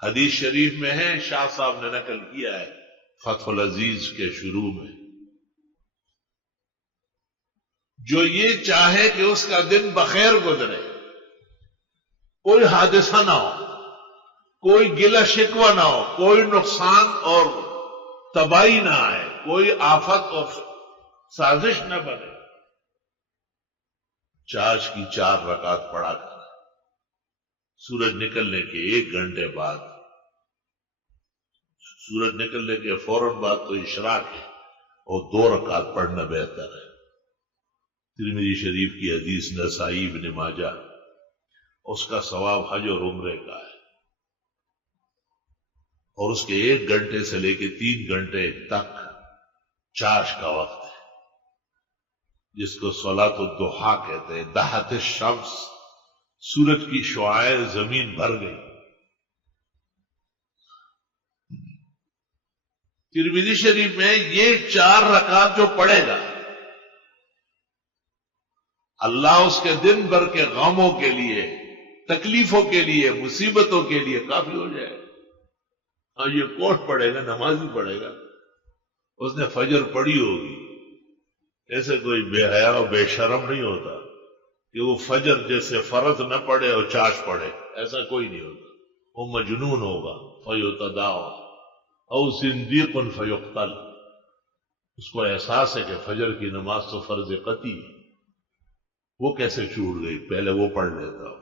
حدیث شریف میں ہے، شاہ صاحب نے نقل کیا ہے فتح العزیز کے شروع میں، جو یہ چاہے کہ اس کا دن بخیر گزرے، کوئی حادثہ نہ ہو، کوئی گلہ شکوہ نہ ہو، کوئی نقصان اور تباہی نہ آئے، کوئی آفت اور سازش نہ بنے، چاش کی 4 رکعت پڑھا کر سورج نکلنے کے 1 گھنٹے بعد، سورج نکلنے کے فوراً بعد تو اشراق ہے، اور 2 رکعت پڑھنا بہتر ہے۔ ترمذی شریف کی حدیث، نسائی، ابن ماجہ، اس کا ثواب حج اور عمرے کا ہے، اور اس کے 1 گھنٹے سے لے کے 3 گھنٹے تک چاش کا وقت ہے، جس کو صلاۃ الضحیٰ کہتے ہیں۔ دہت الشمس، سورج کی شعاعیں زمین بھر گئی۔ ترمذی شریف میں یہ 4 رکعت جو پڑھے گا، اللہ اس کے دن بھر کے غموں کے لیے، تکلیفوں کے لیے، مصیبتوں کے لیے کافی ہو جائے۔ ہاں، یہ کوٹ پڑھے گا، نمازی پڑھے گا، اس نے فجر پڑھی ہوگی، ایسے کوئی بے حیا و بے شرم نہیں ہوتا کہ وہ فجر جیسے فرض نہ پڑھے اور چاش پڑھے، ایسا کوئی نہیں ہوتا۔ وہ مجنون ہوگا، فیتداوی او زندیق فیقتل، اس کو احساس ہے کہ فجر کی نماز تو فرض قطعی ہے، وہ کیسے چھوٹ گئی، پہلے وہ پڑھ لیتا ہوں۔